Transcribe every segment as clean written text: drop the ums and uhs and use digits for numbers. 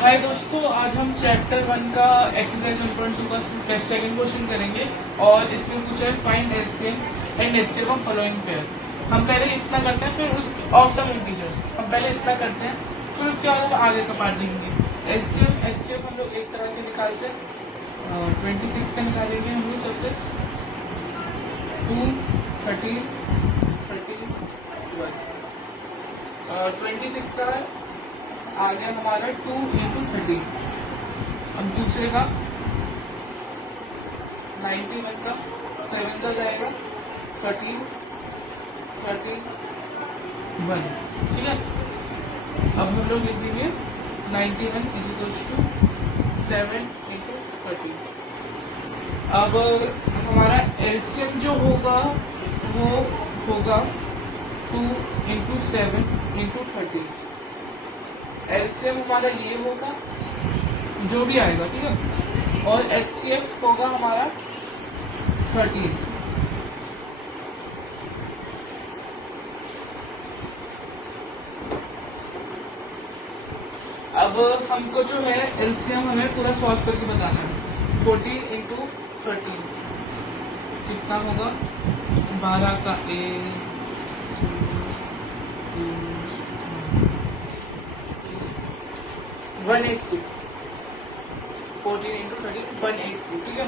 हाय दोस्तों, आज हम चैप्टर 1 का एक्सरसाइज 1.2 का सेकंड क्वेश्चन करेंगे और इसमें पूछा है find LCM and HCF of following pair. हम पहले इतना करते हैं, फिर उस ऑसम इंटीजर्स हम पहले इतना करते हैं, फिर उसके बाद हम आगे का पार्ट देखेंगे। एलसीएम एचसीएफ हम लोग एक तरह से निकालते हैं, 26 का निकालेंगे हम लोग। सबसे 2 13 13 1 26 का है, आ गया हमारा 2 × 13। अब दूसरे का 91 का 7 का जाएगा 13 13 1। ठीक है, अब हम लोग लिख देंगे 91 = 7 × 13। अब हमारा एलसीएम जो होगा वो होगा 2 × 7 × 13। एलसीएम हमारा ये होगा जो भी आएगा, ठीक है, और एचसीएफ होगा हमारा 13। अब हमको जो है एलसीएम हमें पूरा सॉल्व करके बताना है। 14 × 13 कितना होगा? 12 का 1 182। 14 × 13 182। ठीक है,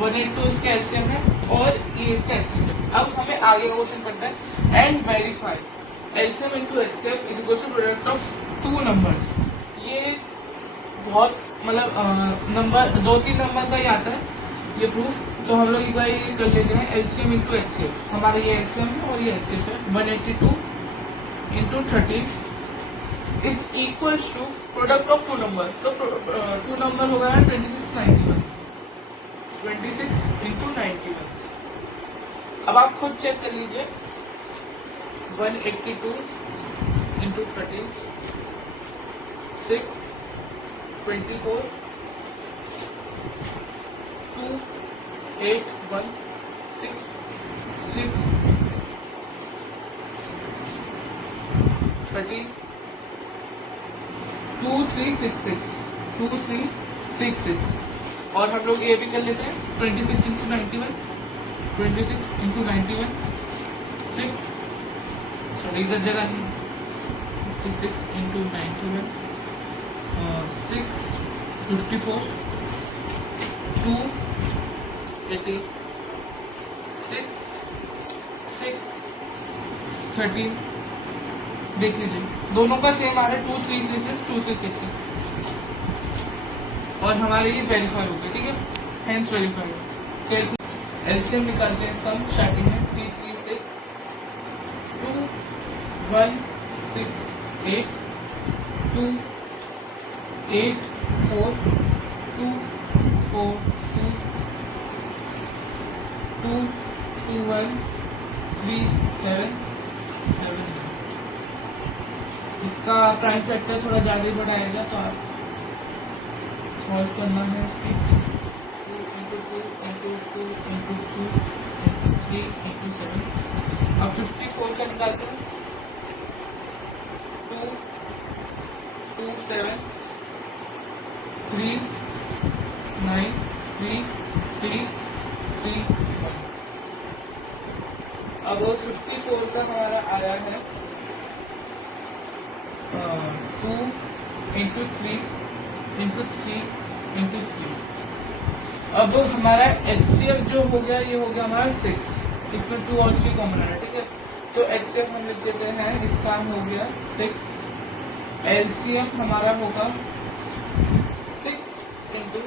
182 इसका एलसीएम है और ये इसका एचसीएफ है। अब हमें आगे का क्वेश्चन पढ़ता है and verify LCM × HCF = product of 2 numbers. ये बहुत मतलब नंबर 2-3 नंबर का ही आता है ये प्रूफ। तो हम लोग एक बार ये कर लेते हैं। एलसीएम × एचसीएफ हमारा ये एलसीएम है और ये एचसीएफ है। 182 × 13 is equals to product of 2 number. तो 2 नंबर होगा 26 91 26 × 91। अब आप खुद चेक कर लीजिए। 182 × 13 6 24 2 8 1 6 6 13 2 3 6 6 2 3 6 6। और हम लोग ये भी कर लेते हैं 26 × 91 26 × 91 6 सॉरी इधर जगह नहीं 56 × 91 6 54 2 80 6 6 13। देख लीजिए दोनों का सेम आ रहा है 2 3 6 2 3 6 6 और हमारे ये वेरीफाई हो गया। ठीक है, हेंस वेरीफाई। एलसीएम निकालते हैं इसका हम स्टार्टिंग में 3 3 6 2 1 6 8 2 8 4 2 4 2 2 2 1 3 7 7। इसका प्राइम फैक्टर थोड़ा ज़्यादा ही बढ़ाएगा, तो आप सॉल्व करना है इसके 2 × 2 × 2 × 2 × 3 × 7। अब 54 का निकालते हैं 2 2 7 3 9 3 3 3 1। अब 54 का हमारा आया है 2 × 3 × 3 × 3। अब हमारा एचसीएफ जो हो गया ये हो गया हमारा 6। इसमें 2 और 3 कॉमन है। ठीक है, तो एचसीएफ हम लिख देते हैं, इसका हो गया 6। एलसीएम हमारा होगा 6 × 2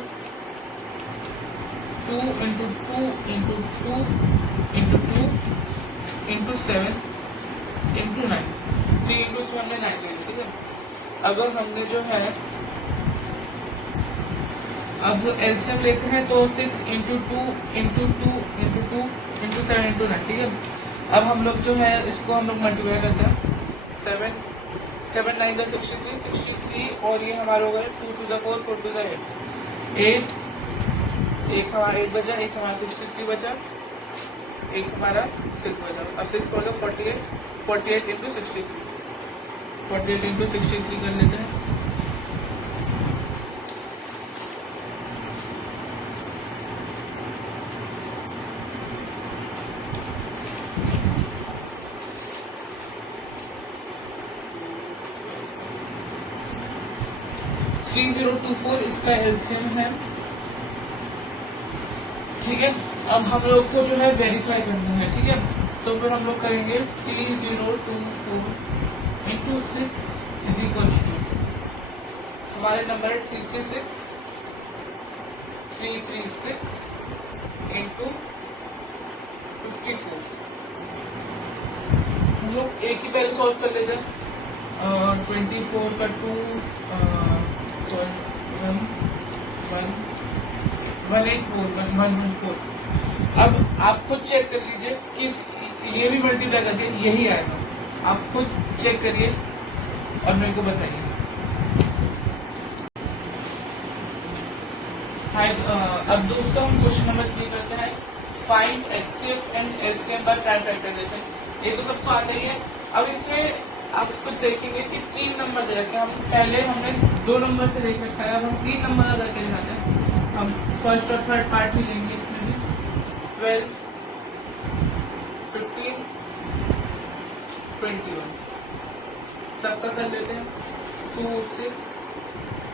× 2 × 2 × 2 × 7 × 9 3 × 2 हमने 9 ले लिया। ठीक है, अगर हमने जो है अब एलसीएम लेते हैं तो 6 × 2 × 2 × 2 × 7 × 9। ठीक है, अब हम लोग जो है इसको हम लोग मल्टीप्लाई करते हैं 7 7 9 63 63 और ये हमारा हो गया 2 2 4 4 2 8 8 एक हमारा 8 बचा, एक हमारा 63 बचा, एक हमारा 6 बचा। अब 6 हो गया 48 48 × 63 48 × 63 कर लेते हैं 3024 इसका एलसीएम है, ठीक है। अब हम लोग को जो है वेरीफाई करना है, ठीक है। तो फिर हम लोग करेंगे 3024 इंटू 6 इज इक्वल टू, हमारे नंबर है 336 इंटू 54। हम लोग एक ही पहले सॉल्व कर लेते हैं। 24 का 2 184 अब आप खुद चेक कर लीजिए कि ये भी मल्टीप्लाई करके यही आएगा। आप खुद चेक करिए और मेरे को बताइए। अब दोस्तों हम क्वेश्चन नंबर 3 करते हैं। Find HCF and LCM by prime factorisation. ये तो सबको आता ही है। अब इसमें आप खुद देखेंगे कि 3 नंबर दे रखे हैं। हम पहले हमने 2 नंबर से देख रखा है, अब हम 3 नंबर का करके दिखाते हैं। हम फर्स्ट और थर्ड पार्ट ही लेंगे इसमें भी। 12, 15, 21 सबका कर लेते हैं। 2, 6,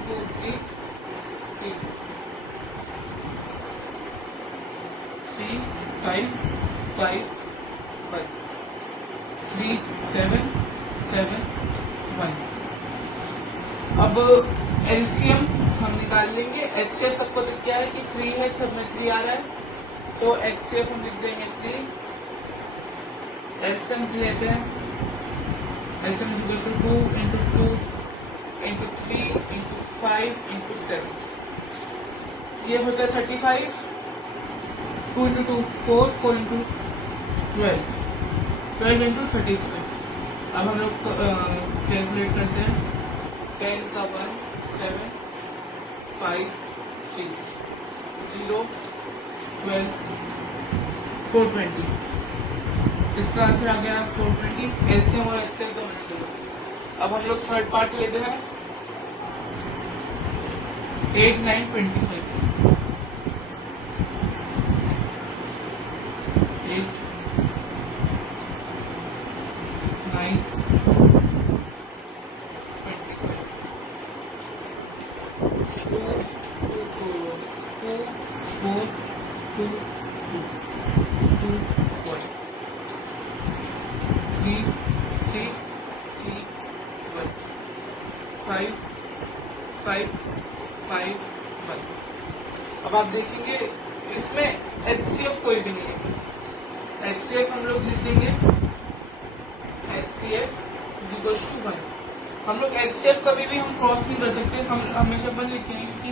2, 3, 3, 3, 5, 5, 5, 3, 7, 7, 1। अब एलसीएम हम निकाल लेंगे। एचसीएफ सबको दिख गया है कि 3 है, सब में 3 आ रहा है, तो एचसीएफ हम लिख देंगे 3। एलसीएम लेते हैं। LCM is equal to 2 into 2 into 3 into 5 into 7, ये होता है 35। 2 इंटू 2 4, 4 इंटू 12, 12 इंटू 35। अब हम लोग कैलकुलेट करते हैं। 10 का 1 7 5 3 0 12 420, इसका आंसर आ गया 420। एलसीएम और एचसीएफ दोनों मिल गए। अब हम लोग थर्ड पार्ट लेते हैं। 8 9 25, 8 9 25, 2 2 4 2 2 1, 3 3 3 1, 5 5 5 1। अब आप देखेंगे इसमें एचसीएफ कोई भी नहीं है। एचसीएफ हम लोग लिख देंगे HCF इज इक्वल टू 1। हम लोग HCF कभी भी हम क्रॉस नहीं कर सकते, हम हमेशा 1 लिखेंगे कि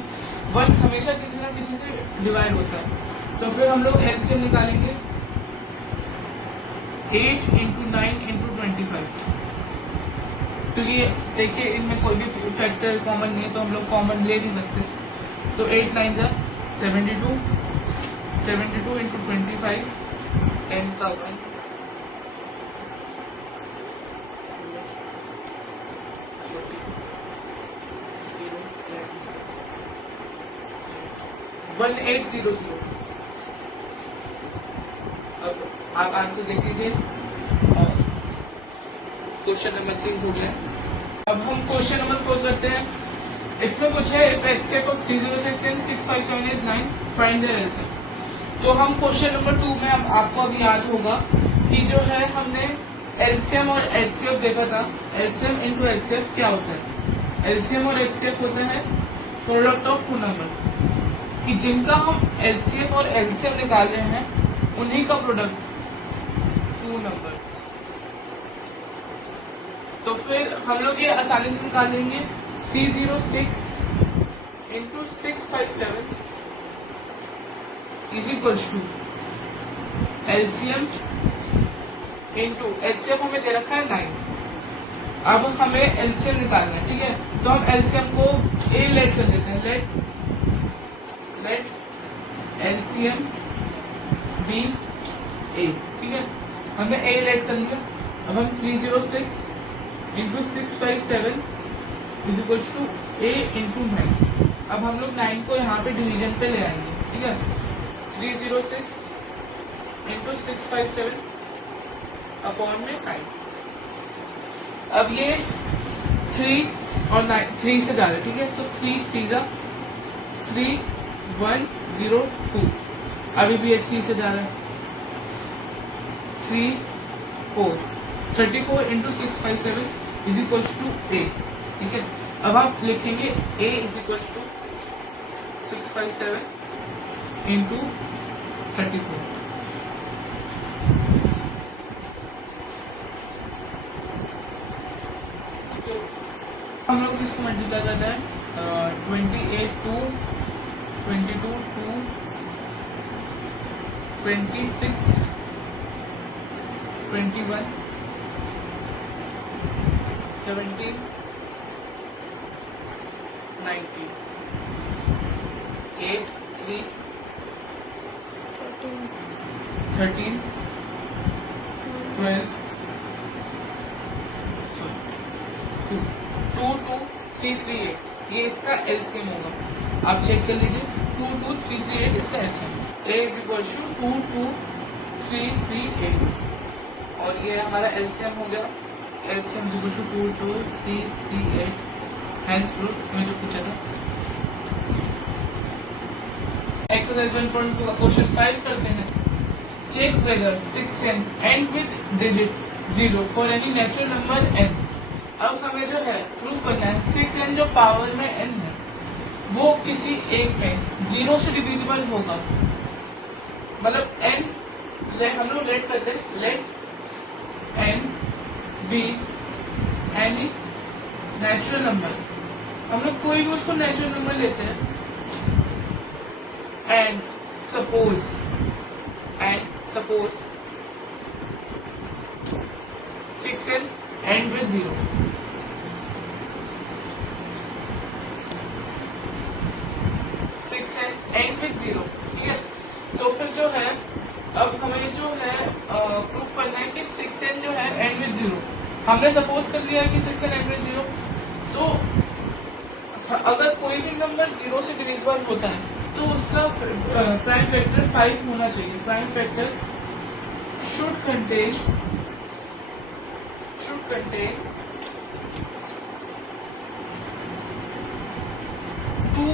1 हमेशा किसी ना किसी से डिवाइड होता है। तो फिर हम लोग एलसीएम निकालेंगे। 8 इंटू 9 इंटू 25, क्योंकि देखिए इनमें कोई भी फैक्टर कॉमन नहीं है, तो हम लोग कॉमन ले नहीं सकते। तो 8 9 जा 72, 72 इंटू 25, 10 का 1 1800। अब आप आंसर देख लीजिए। क्वेश्चन नंबर 3 हो गया। अब हम क्वेश्चन नंबर 4 करते हैं। इसमें कुछ है if HCF of 306 and 657 is 9 find their LCM. तो हम क्वेश्चन नंबर 2 में आपको अभी याद होगा कि जो है हमने एलसीएम और एचसीएफ देखा था। एलसीएम इनटू एचसीएफ क्या होता है? एलसीएम और एचसीएफ होता है प्रोडक्ट ऑफ 2 नंबर, कि जिनका हम एलसीएफ और एलसीएम निकाल रहे हैं उन्हीं का प्रोडक्ट 2 नंबर्स। तो फिर हम लोग ये आसानी से निकाल लेंगे। 306 into 657 is equal to LCM into HCF हमें दे रखा है 9। अब हमें एलसीएम निकालना है, ठीक है। तो हम एलसीएम को ए लेट कर देते हैं। लेट एलसीएम बी ए, ठीक है। हमने ए लेट कर लिया। अब हम 306 into 657 is equal to a into 9। अब हम लोग 9 को यहाँ पे डिवीजन पे ले आएंगे, ठीक है। 306 इंटू 657 अपॉन में 9। अब ये 3 और 3 से जा रहा है, ठीक है। तो 3 3 जा 3 1 0 2, अभी भी ये 3 से जा रहा है 3 4, 34 into 657 is equals to a, ठीक है। अब आप लिखेंगे a is equals to 657 into 34। तो हम लोग इसको मल्टीप्लाई करते हैं 28 2 22 2 26 21 17 19 8 3 13 12 2 2 2 3 3 8, ये इसका एलसीएम होगा, आप चेक कर लीजिए 2 2 3 3 8 इसका LCM a is equal to 2 2 3 3 8 और ये हमारा एलसीएम हो गया, LCM is equal to 2 2 3 3 8। Hence proof में जो पूछा था। एक्सरसाइज 1.2 का क्वेश्चन 5 करते हैं। Check whether 6n end with digit 0 for any natural number n। अब हमें जो है प्रूफ करना है 6n जो पावर में n है वो किसी एक में 0 से डिविजिबल होगा, मतलब n हम लोग लेट करते हैं, let n be any natural number, हम लोग कोई भी उसको नेचुरल नंबर लेते हैं and suppose 6n end with 0। End with 0, ठीक है। तो फिर जो है अब हमें जो है प्रूफ करना है कि 6n जो है एंड विद 0, हमने सपोज कर लिया कि 6n एंड विद 0। तो अगर कोई भी नंबर 0 से डिविजिबल होता है तो उसका प्राइम फैक्टर 5 होना चाहिए। Prime factor should contain 2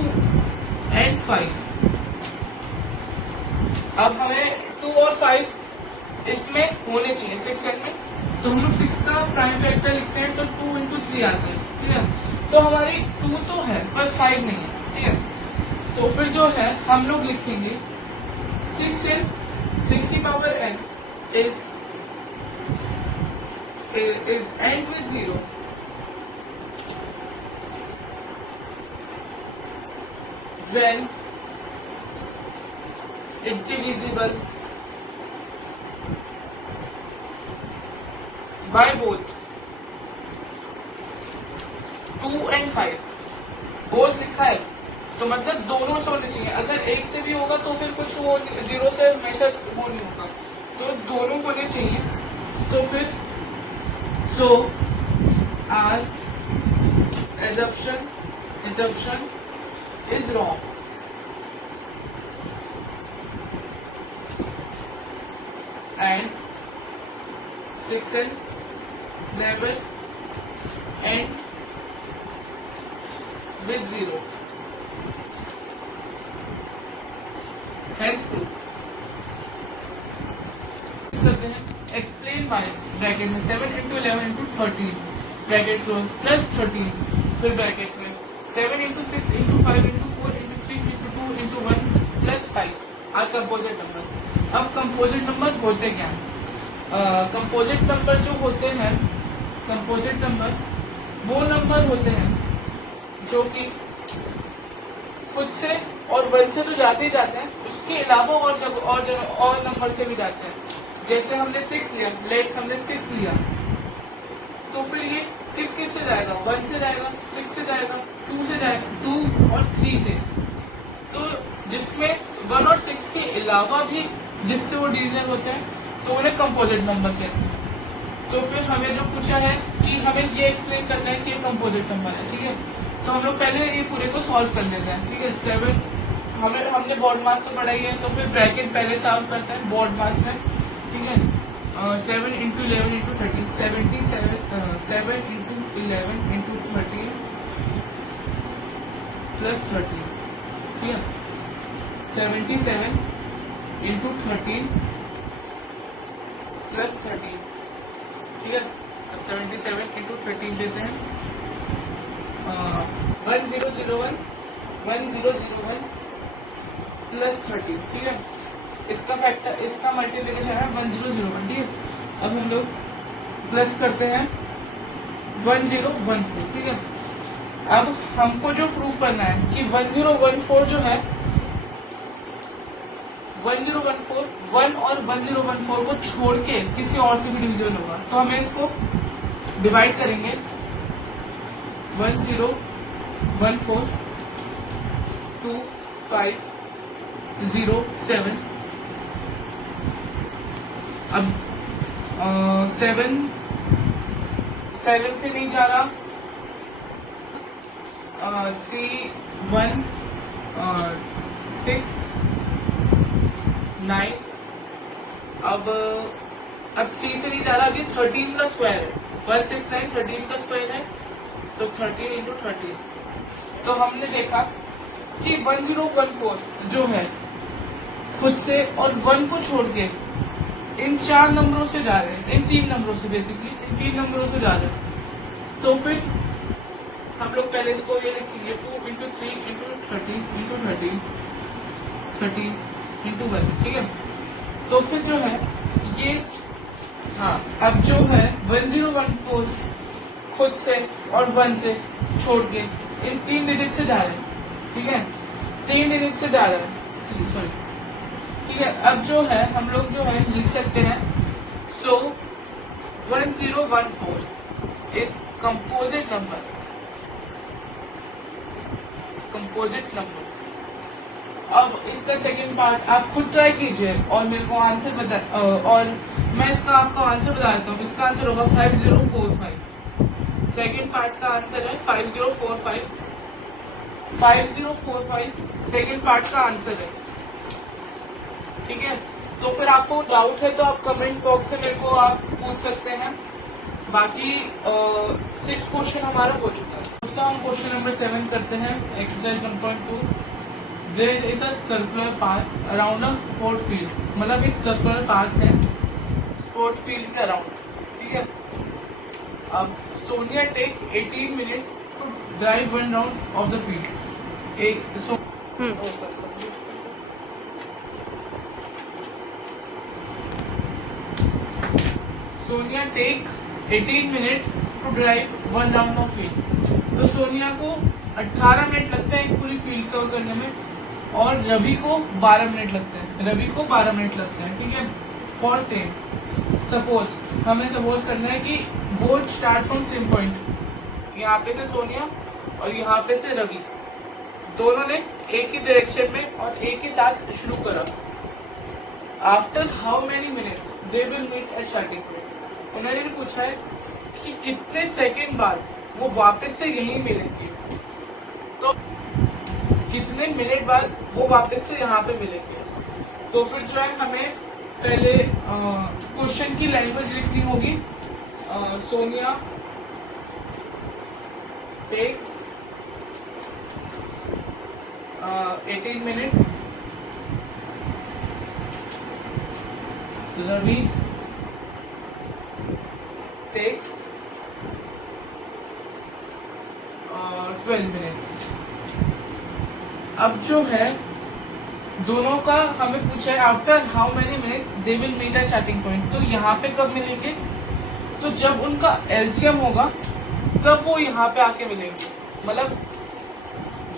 and 5। अब हमें 2 और 5 इसमें होने चाहिए 6n में, तो हम लोग 6 का प्राइम फैक्टर लिखते हैं तो 2 इंटू 3 आता है, ठीक है। तो हमारी 2 तो है पर 5 नहीं है, ठीक है। तो फिर जो है हम लोग लिखेंगे 6n 6 की power n is end with 0 when it divisible by both 2 and 5। Both लिखा है तो मतलब दोनों से होने चाहिए, अगर एक से भी होगा तो फिर कुछ वो 0 से हमेशा वो नहीं होगा, तो दोनों होने चाहिए। तो फिर so our assumption is wrong। And 6n never end with 0, hence proof। करते हैं एक्सप्लेन बाय ब्रैकेट में 7 into 11 into 13 bracket close plus 13, फिर ब्रैकेट में 7 into 6 into 5 into 4 into 3 into 2 into 1 plus 5 are composite number. अब composite number होते क्या हैं? Composite number जो होते हैं, कंपोजिट नंबर वो नंबर होते हैं जो कि खुद से और 1 से तो जाते ही जाते हैं, उसके अलावा और नंबर से भी जाते हैं। जैसे हमने 6 लिया, लेट हमने 6 लिया, तो फिर ये किस से जाएगा? 1 से जाएगा, 6 से जाएगा, 2 से जाएगा, 2 और 3 से। तो जिसमें 1 और 6 के अलावा भी जिससे वो डिविजन होते हैं तो उन्हें कंपोजिट नंबर कहते हैं। तो फिर हमें जो पूछा है कि हमें ये एक्सप्लेन करना है कि ये कंपोजिट नंबर है, ठीक है। तो हम लोग पहले ये पूरे को सॉल्व कर लेते हैं, ठीक है। 7 हमने बोर्ड मास तो पढ़ाई है, तो फिर ब्रैकेट पहले सॉल्व करते हैं बोर्ड मास में, ठीक है। 7 into 11 into 13, 77, 7 into 11 into 13 plus 13, ठीक है, 77 इंटू 13 प्लस 13, ठीक है। अब 77 इंटू 13 लेते हैं, 1001 प्लस 13, ठीक है। इसका फैक्टर, इसका मल्टीप्लिकेशन है 1001, ठीक है। अब हम लोग प्लस करते हैं 1014, ठीक है। अब हमको जो प्रूफ करना है कि 1014 जो है 1014 1 और 1014 को छोड़ के किसी और से भी डिविजिबल होगा, तो हमें इसको डिवाइड करेंगे 1014 2507। अब 7 से नहीं जा रहा, 3 1 6 9, अब 3 से नहीं जा रहा, अभी 13 का स्क्वायर है, 169 13 का स्क्वायर है, तो 13 इंटू 13। तो हमने देखा कि 1014 जो है खुद से और 1 को छोड़ के इन 4 नंबरों से जा रहे हैं, इन 3 नंबरों से, बेसिकली इन 3 नंबरों से जा रहे हैं। तो फिर हम लोग पहले इसको ये लिखेंगे 2 इंटू 3 इंटू 13 इंटू 13 13 इंटू 1, ठीक है। तो फिर जो है ये, हाँ, अब जो है 1014 खुद से और 1 से छोड़ के इन 3 डिजिट से जा रहे हैं, ठीक है, 3 डिजिट से जा रहे हैं, सॉरी, ठीक है। अब जो है हम लोग जो है लिख सकते हैं, सो 1014 is composite number, composite number. अब इसका सेकंड पार्ट आप खुद ट्राई कीजिए और मेरे को आंसर बता, और मैं इसका आपको आंसर बता देता हूँ। इसका आंसर होगा 5045। सेकंड पार्ट का आंसर है 5045, 5045 सेकंड पार्ट का आंसर है, ठीक है। तो फिर आपको डाउट है तो आप कमेंट बॉक्स से मेरे को आप पूछ सकते हैं। बाकी 6 क्वेश्चन हमारा हो चुका है। दोस्तों हम क्वेश्चन नंबर 7 करते हैं, exercise 1.2। There is a circular park around a sport field, मतलब एक सर्कुलर पार्क है स्पोर्ट फील्ड के अराउंड, ठीक है। अब Sonia take 18 minutes to drive 1 round of the field. एक Sonia take 18 minute to drive 1 round of field. तो सोनिया को 18 मिनट लगते हैं पूरी फील्ड कवर करने में, और रवि को 12 मिनट लगते हैं, ठीक है। फॉर सेम, सपोज हमें सपोज करना है कि both start from same point, यहाँ पे से सोनिया और यहाँ पे से रवि, दोनों ने एक ही डायरेक्शन में और एक ही साथ शुरू करा। After how many minutes they will meet at starting point. उन्होंने पूछा है कि कितने सेकंड बाद वो वापस से यहीं मिलेंगे, तो कितने मिनट बाद वो वापस से यहाँ पे मिलेंगे। तो फिर जो है हमें पहले क्वेश्चन की लैंग्वेज लिखनी होगी। Sonia takes 18 minute, Ravi takes 12 minutes. अब जो है दोनों का हमें पूछा है after how many minutes they will meet at starting point. तो यहाँ पे कब मिलेंगे, तो जब उनका एलसीएम होगा तब वो यहाँ पे आके मिलेंगे, मतलब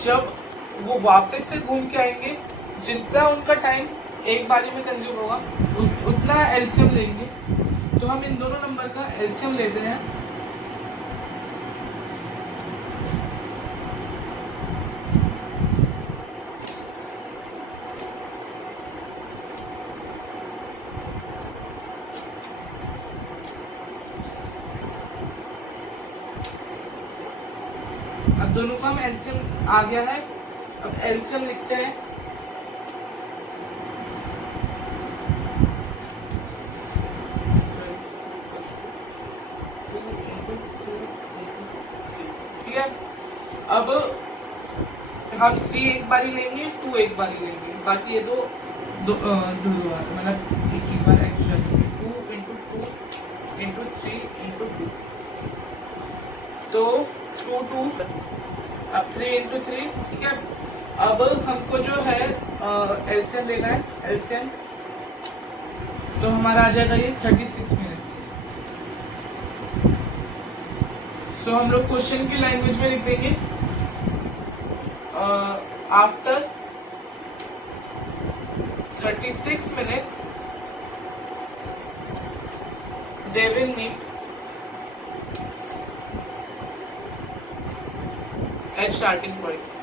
जब वो वापस से घूम के आएंगे, जितना उनका टाइम एक बारी में कंज्यूम होगा उतना एलसीएम लेंगे। तो हम इन दोनों नंबर का एलसीएम लेते हैं। अब दोनों का हम एलसीएम आ गया है, अब एलसीएम लिखते हैं। ठीक है। अब हम 3 एक बारी लेंगे, 2 एक बारी लेंगे, बाकी ये दो मतलब एक ही बार एक्स्ट्रा 2 इंटू 2 इंटू 3 इंटू 2, तो 2 2, अब 3 इंटू 3, ठीक है। अब हमको जो है एलसीएम लेना है, एलसीएम तो हमारा आ जाएगा ये 36 मिनट्स। सो हम लोग क्वेश्चन की लैंग्वेज में लिख देंगे, after 36 minutes they will meet at starting point।